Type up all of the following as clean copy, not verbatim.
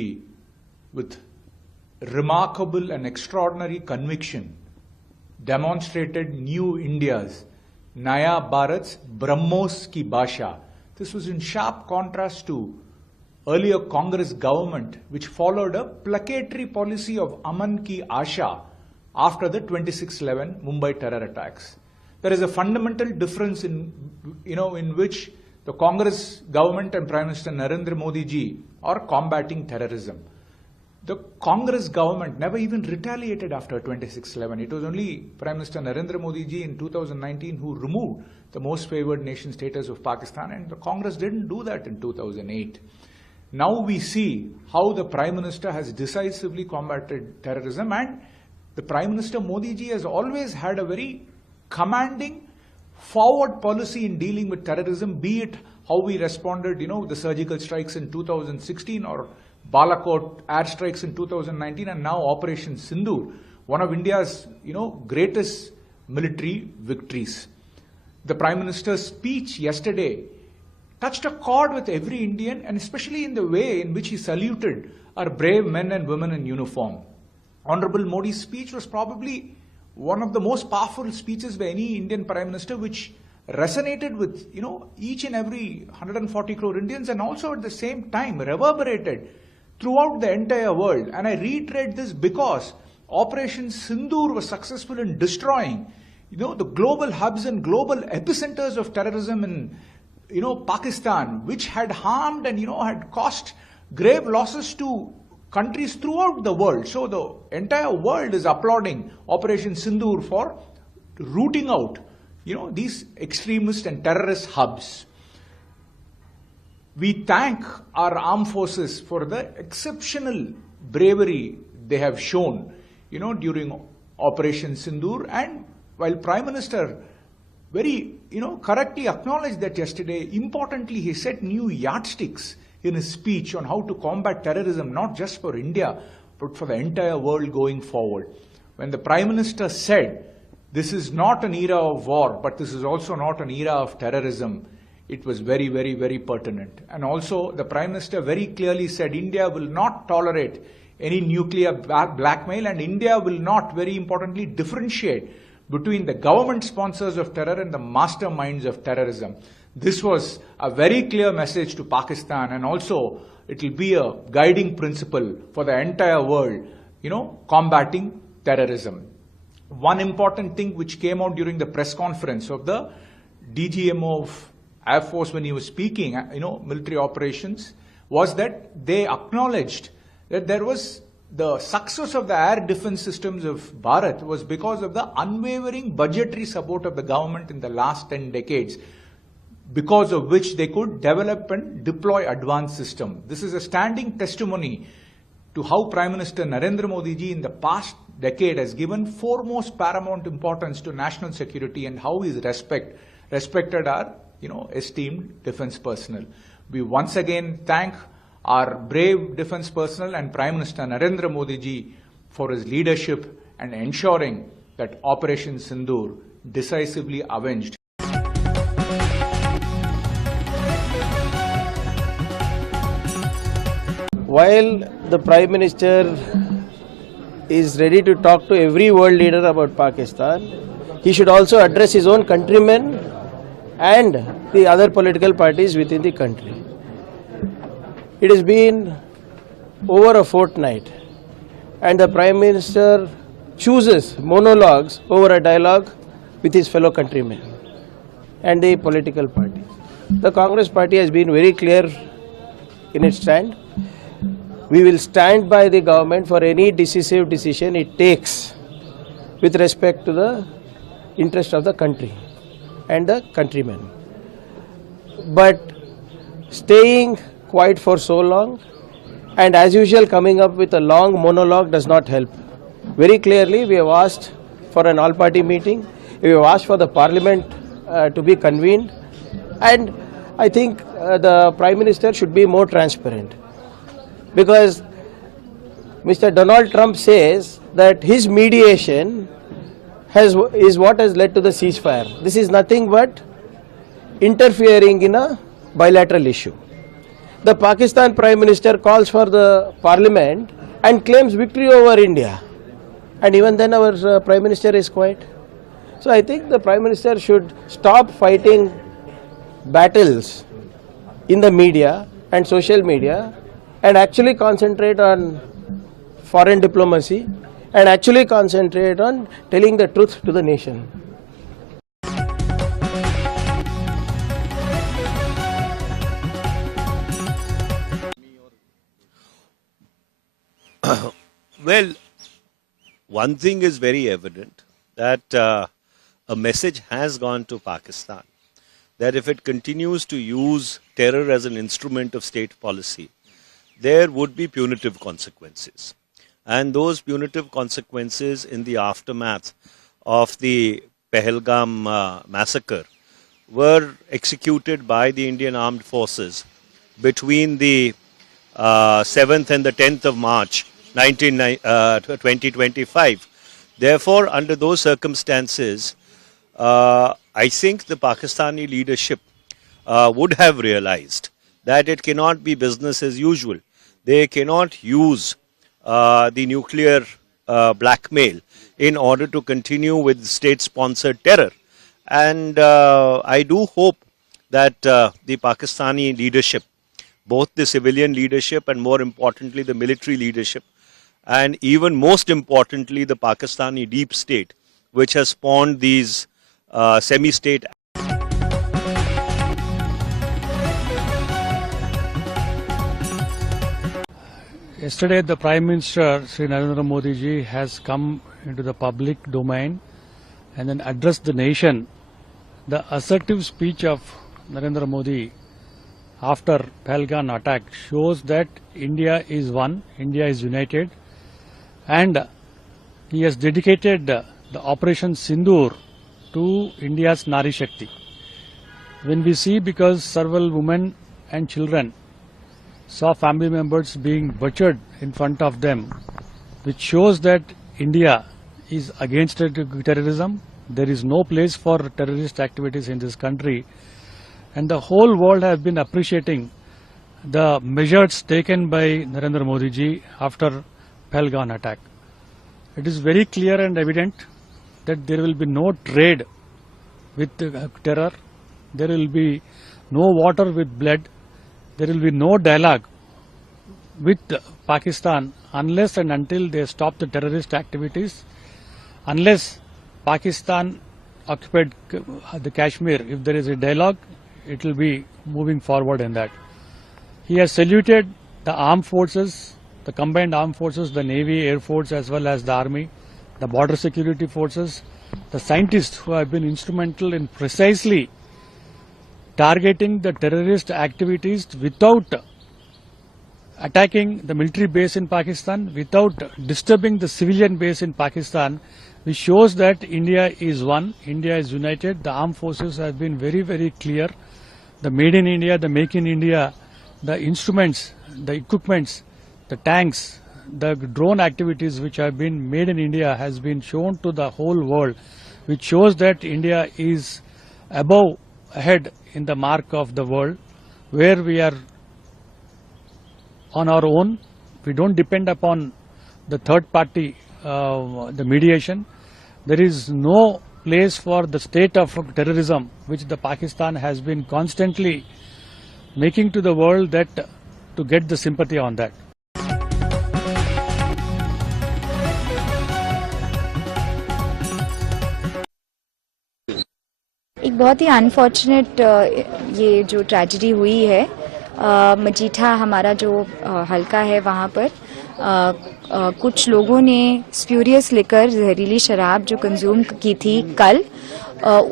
ji, with remarkable and extraordinary conviction, demonstrated New India's, Naya Bharat's Brahmos ki Bhasha. This was in sharp contrast to earlier Congress government, which followed a placatory policy of Aman ki Asha after the 26/11 Mumbai terror attacks. There is a fundamental difference in which the Congress government and Prime Minister Narendra Modi ji are combating terrorism. The Congress government never even retaliated after 26/11. It was only Prime Minister Narendra Modi ji in 2019 who removed the most favored nation status of Pakistan, and the Congress didn't do that in 2008. Now we see how the Prime Minister has decisively combated terrorism, and the Prime Minister Modi ji has always had a very commanding forward policy in dealing with terrorism, be it how we responded, the surgical strikes in 2016 or Balakot airstrikes in 2019 and now Operation Sindoor, one of India's, greatest military victories. The Prime Minister's speech yesterday touched a chord with every Indian, and especially in the way in which he saluted our brave men and women in uniform. Honorable Modi's speech was probably one of the most powerful speeches by any Indian Prime Minister, which resonated with, each and every 140 crore Indians, and also at the same time reverberated throughout the entire world. And I reiterate this because Operation Sindoor was successful in destroying, the global hubs and global epicenters of terrorism in, Pakistan, which had harmed and, had caused grave losses to countries throughout the world. So the entire world is applauding Operation Sindoor for rooting out, these extremist and terrorist hubs. We thank our armed forces for the exceptional bravery they have shown, during Operation Sindoor. And while Prime Minister very, correctly acknowledged that yesterday, importantly, he set new yardsticks in his speech on how to combat terrorism, not just for India, but for the entire world going forward. When the Prime Minister said, this is not an era of war, but this is also not an era of terrorism, it was very, very, very pertinent. And also, the Prime Minister very clearly said, India will not tolerate any nuclear blackmail, and India will not, very importantly, differentiate between the government sponsors of terror and the masterminds of terrorism. This was a very clear message to Pakistan, and also it will be a guiding principle for the entire world, combating terrorism. One important thing which came out during the press conference of the DGMO of Air Force when he was speaking, military operations, was that they acknowledged that there was the success of the air defense systems of Bharat was because of the unwavering budgetary support of the government in the last 10 decades, because of which they could develop and deploy advanced systems. This is a standing testimony to how Prime Minister Narendra Modi ji in the past decade has given foremost paramount importance to national security and how he respected our, esteemed defense personnel. We once again thank our brave defense personnel and Prime Minister Narendra Modi ji for his leadership and ensuring that Operation Sindoor decisively avenged. While the Prime Minister is ready to talk to every world leader about Pakistan, he should also address his own countrymen and the other political parties within the country. It has been over a fortnight, and the Prime Minister chooses monologues over a dialogue with his fellow countrymen and the political parties. The Congress party has been very clear in its stand. We will stand by the government for any decisive decision it takes with respect to the interest of the country and the countrymen. But staying quiet for so long and as usual coming up with a long monologue does not help. Very clearly we have asked for an all-party meeting, we have asked for the parliament to be convened, and I think the Prime Minister should be more transparent. Because Mr. Donald Trump says that his mediation is what has led to the ceasefire. This is nothing but interfering in a bilateral issue. the Pakistan Prime Minister calls for the parliament and claims victory over India. And even then our Prime Minister is quiet. So I think the Prime Minister should stop fighting battles in the media and social media and actually concentrate on foreign diplomacy and actually concentrate on telling the truth to the nation. Well, one thing is very evident, that a message has gone to Pakistan that if it continues to use terror as an instrument of state policy, there would be punitive consequences. And those punitive consequences in the aftermath of the Pahalgam massacre were executed by the Indian Armed Forces between the 7th and the 10th of March 2025. Therefore, under those circumstances, I think the Pakistani leadership would have realized that it cannot be business as usual. They cannot use the nuclear blackmail in order to continue with state-sponsored terror. And I do hope that the Pakistani leadership, both the civilian leadership and more importantly the military leadership, and even most importantly the Pakistani deep state, which has spawned these semi-state. Yesterday, the Prime Minister, Sri Narendra Modi ji, has come into the public domain and then addressed the nation. The assertive speech of Narendra Modi after Pahalgam attack shows that India is one, India is united, and he has dedicated the Operation Sindoor to India's Nari Shakti. When we see, because several women and children saw family members being butchered in front of them, which shows that India is against terrorism. There is no place for terrorist activities in this country, and the whole world has been appreciating the measures taken by Narendra Modi ji after Pahalgam attack. It is very clear and evident that there will be no trade with terror, there will be no water with blood, there will be no dialogue with Pakistan unless and until they stop the terrorist activities, unless Pakistan occupied the Kashmir. If there is a dialogue, it will be moving forward in that. He has saluted the armed forces, the combined armed forces, the Navy, Air Force as well as the Army, the border security forces, the scientists who have been instrumental in precisely targeting the terrorist activities without attacking the military base in Pakistan, without disturbing the civilian base in Pakistan, which shows that India is one, India is united. The armed forces have been very, very clear. The Made in India, the Make in India, the instruments, the equipments, the tanks, the drone activities which have been made in India has been shown to the whole world, which shows that India is ahead in the mark of the world, where we are on our own. We don't depend upon the third party, the mediation. There is no place for the state of terrorism, which the Pakistan has been constantly making to the world, that to get the sympathy on that. एक बहुत ही unfortunate ये जो tragedy हुई है, मजीठा हमारा जो हल्का है वहाँ पर कुछ लोगों ने स्प्यूरियस लिकर, जहरीली शराब जो कंज्यूम की थी कल,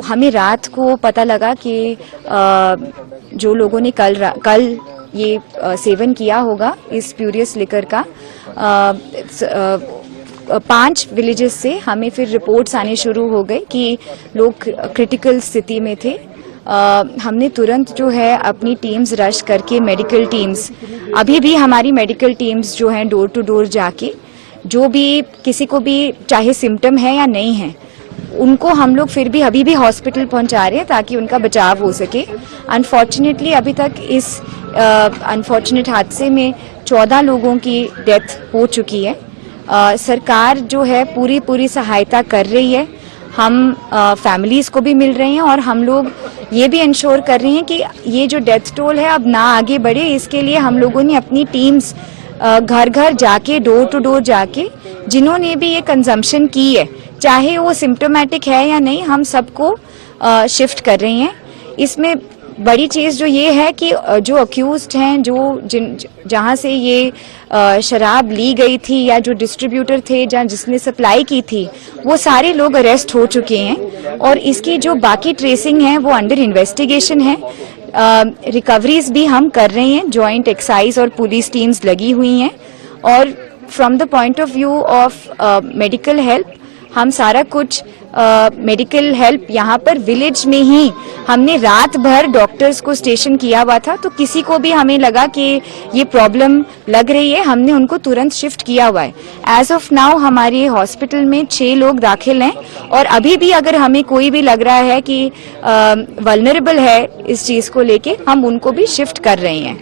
हमें रात को पता लगा कि जो लोगों ने कल ये सेवन किया होगा इस स्प्यूरियस लिकर का, 5 विलेजेस से हमें फिर रिपोर्ट्स आने शुरू हो गए कि लोग क्रिटिकल स्थिति में थे। हमने तुरंत जो है अपनी टीम्स रश करके, मेडिकल टीम्स, अभी भी हमारी मेडिकल टीम्स जो हैं डोर टू डोर जाके, जो भी किसी को भी चाहे सिम्टम है या नहीं है, उनको हम लोग फिर भी अभी भी हॉस्पिटल पहुंचा रहे हैं ताकि उनका बचाव हो सके। अनफॉर्चुनेटली अभी तक इस अनफॉर्चुनेट हादसे में 14 लोगों की डेथ हो चुकी है। सरकार जो है पूरी सहायता कर रही है। हम फैमिलीज को भी मिल रहे हैं और हम लोग ये भी इंश्योर कर रहे हैं कि ये जो डेथ टोल है अब ना आगे बढ़े। इसके लिए हम लोगों ने अपनी टीम्स घर घर जाके, डोर टू डोर जाके, जिन्होंने भी ये कंजम्पशन की है, चाहे वो सिम्टोमेटिक है या नहीं, हम सबको शिफ्ट कर रहे हैं। इसमें बड़ी चीज जो ये है कि जो अक्यूज्ड हैं, जहां से ये शराब ली गई थी या जो डिस्ट्रीब्यूटर थे, जहां जिसने सप्लाई की थी, वो सारे लोग अरेस्ट हो चुके हैं और इसकी जो बाकी ट्रेसिंग है वो अंडर इन्वेस्टिगेशन है। रिकवरीज भी हम कर रहे हैं, जॉइंट एक्साइज और पुलिस टीम्स लगी हुई हैं और from the point of view of medical help हम सारा कुछ मेडिकल हेल्प यहाँ पर विलेज में ही हमने रात भर डॉक्टर्स को स्टेशन किया हुआ था, तो किसी को भी हमें लगा कि ये प्रॉब्लम लग रही है, हमने उनको तुरंत शिफ्ट किया हुआ है। एज ऑफ नाउ हमारे हॉस्पिटल में 6 लोग दाखिल हैं और अभी भी अगर हमें कोई भी लग रहा है कि वल्नरेबल है इस चीज को लेके, हम उनको भी शिफ्ट कर रहे हैं।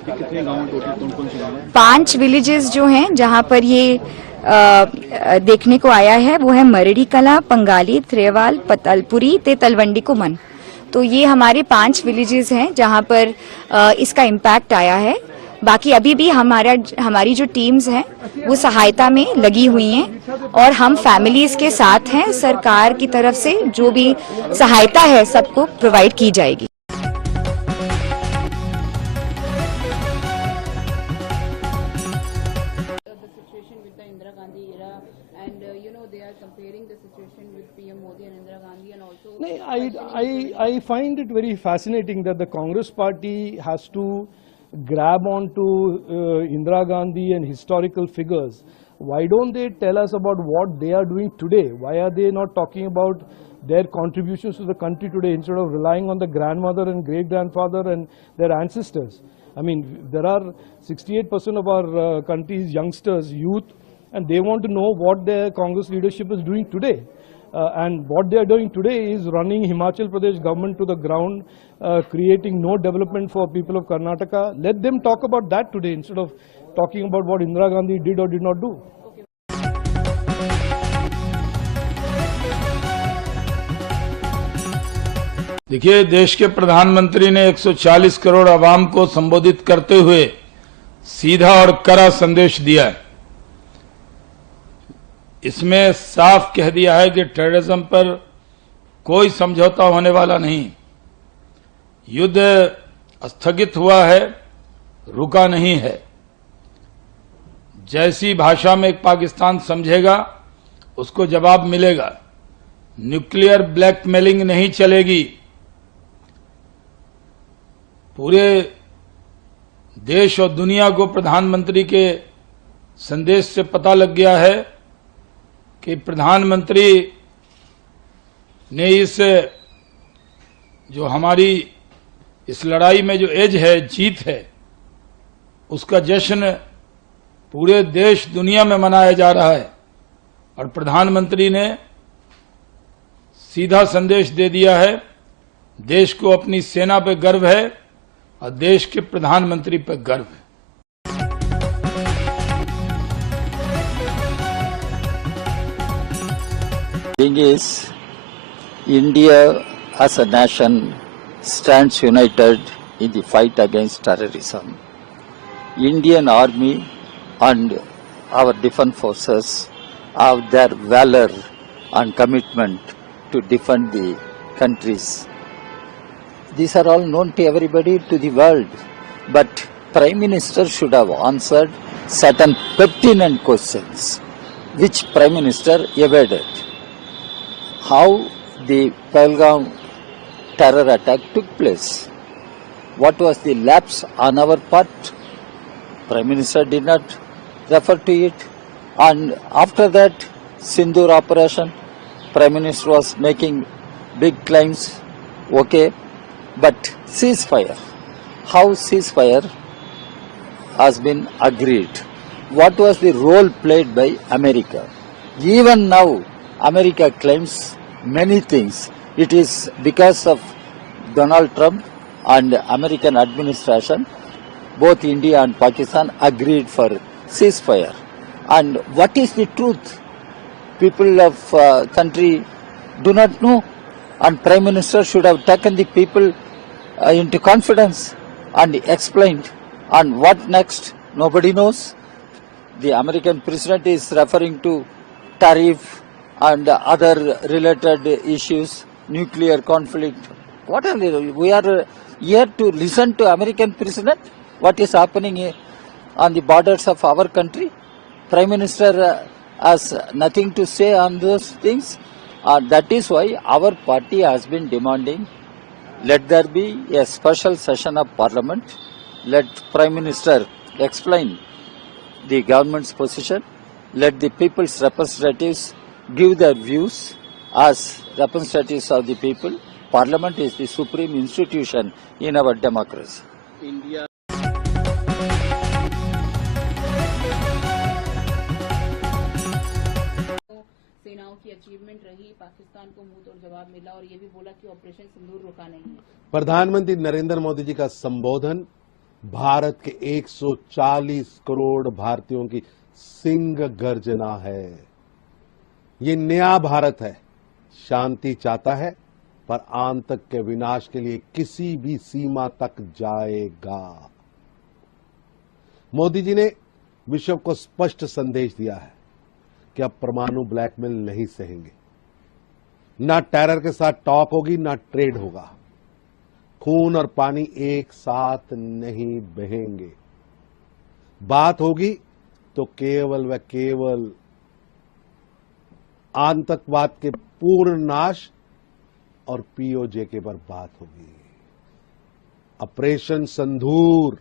5 विलेजेस जो हैं जहाँ पर ये देखने को आया है वो है मरड़ी कला, पंगाली, त्रेवाल, पतलपुरी ते तलवंडी कुमन। तो ये हमारे 5 विलेजेस हैं जहां पर इसका इम्पैक्ट आया है। बाकी अभी भी हमारी जो टीम्स हैं वो सहायता में लगी हुई हैं और हम फैमिलीज के साथ हैं। सरकार की तरफ से जो भी सहायता है सबको प्रोवाइड की जाएगी। I find it very fascinating that the Congress party has to grab onto Indira Gandhi and historical figures. Why don't they tell us about what they are doing today? Why are they not talking about their contributions to the country today instead of relying on the grandmother and great-grandfather and their ancestors? I mean, there are 68% of our country's youngsters, youth, and they want to know what their Congress leadership is doing today. And what they are doing today is running Himachal Pradesh government to the ground, creating no development for people of Karnataka. Let them talk about that today instead of talking about what Indira Gandhi did or did not do. देखिए, देश के प्रधानमंत्री ने 140 करोड़ आवाम को संबोधित करते हुए सीधा और कड़ा संदेश दिया है। इसमें साफ कह दिया है कि टेररिज्म पर कोई समझौता होने वाला नहीं। युद्ध स्थगित हुआ है, रुका नहीं है। जैसी भाषा में पाकिस्तान समझेगा उसको जवाब मिलेगा। न्यूक्लियर ब्लैकमेलिंग नहीं चलेगी। पूरे देश और दुनिया को प्रधानमंत्री के संदेश से पता लग गया है कि प्रधानमंत्री ने इस जो हमारी इस लड़ाई में जो एज है, जीत है, उसका जश्न पूरे देश दुनिया में मनाया जा रहा है। और प्रधानमंत्री ने सीधा संदेश दे दिया है, देश को अपनी सेना पे गर्व है और देश के प्रधानमंत्री पे गर्व है। Thing is, India as a nation stands united in the fight against terrorism. Indian Army and our defense forces have their valor and commitment to defend the countries. These are all known to everybody, to the world. But Prime Minister should have answered certain pertinent questions, which Prime Minister evaded. How the Pahalgam terror attack took place? What was the lapse on our part? Prime Minister did not refer to it. And after that, Sindoor operation, Prime Minister was making big claims. Okay, but ceasefire. How ceasefire has been agreed? What was the role played by America? Even now, America claims many things. It is because of Donald Trump and American administration, both India and Pakistan agreed for ceasefire. And what is the truth? People of country do not know, and Prime Minister should have taken the people into confidence and explained. And what next? Nobody knows. The American president is referring to tariff and other related issues, nuclear conflict. What are we are here to listen to American president? What is happening on the borders of our country? Prime Minister has nothing to say on those things. That is why our party has been demanding, let there be a special session of Parliament. Let Prime Minister explain the government's position. Let the people's representatives give their views as representatives of the people. Parliament is the supreme institution in our democracy. सेनाओं की achievement रही, पाकिस्तान को मुंह तोड़ जवाब मिला और ये भी बोला कि ऑपरेशन सिंदूर रुका नहीं है। प्रधानमंत्री नरेंद्र मोदी जी का संबोधन भारत के 140 करोड़ भारतीयों की सिंह गर्जना है। ये नया भारत है, शांति चाहता है पर आतंक के विनाश के लिए किसी भी सीमा तक जाएगा। मोदी जी ने विश्व को स्पष्ट संदेश दिया है कि अब परमाणु ब्लैकमेल नहीं सहेंगे। ना टेरर के साथ टॉक होगी, ना ट्रेड होगा। खून और पानी एक साथ नहीं बहेंगे। बात होगी तो केवल व केवल आतंकवाद के पूर्ण नाश और पीओजे के पर बात होगी। ऑपरेशन संदूर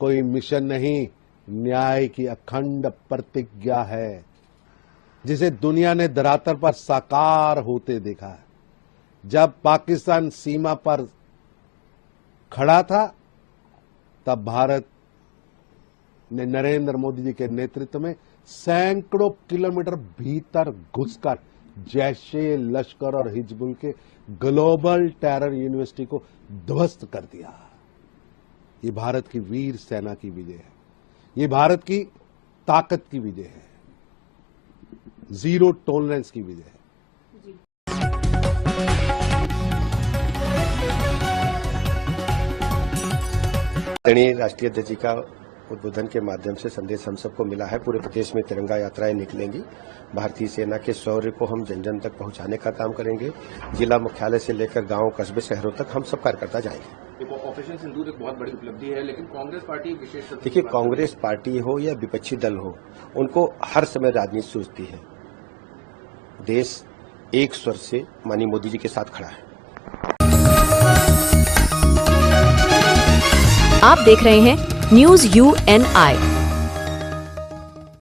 कोई मिशन नहीं, न्याय की अखंड प्रतिज्ञा है जिसे दुनिया ने धरातल पर साकार होते देखा है। जब पाकिस्तान सीमा पर खड़ा था तब भारत ने नरेंद्र मोदी जी के नेतृत्व में सैकड़ों किलोमीटर भीतर घुसकर जैशे, लश्कर और हिजबुल के ग्लोबल टेरर यूनिवर्सिटी को ध्वस्त कर दिया। ये भारत की वीर सेना की विजय है, ये भारत की ताकत की विजय है, जीरो टॉलरेंस की विजय है। आदरणीय राष्ट्रीय अध्यक्ष जी का उद्बोधन के माध्यम से संदेश हम सबको मिला है। पूरे प्रदेश में तिरंगा यात्राएं निकलेंगी। भारतीय सेना के शौर्य को हम जन जन तक पहुंचाने का काम करेंगे। जिला मुख्यालय से लेकर गांव, कस्बे, शहरों तक हम सब कार्यकर्ता जाएंगे। ऑपरेशन सिंदूर एक बहुत बड़ी उपलब्धि है, लेकिन कांग्रेस पार्टी विशेष, देखिए, कांग्रेस पार्टी हो या विपक्षी दल हो, उनको हर समय राजनीति सूझती है। देश एक स्वर से माननीय मोदी जी के साथ खड़ा है। आप देख रहे हैं न्यूज़ UNI।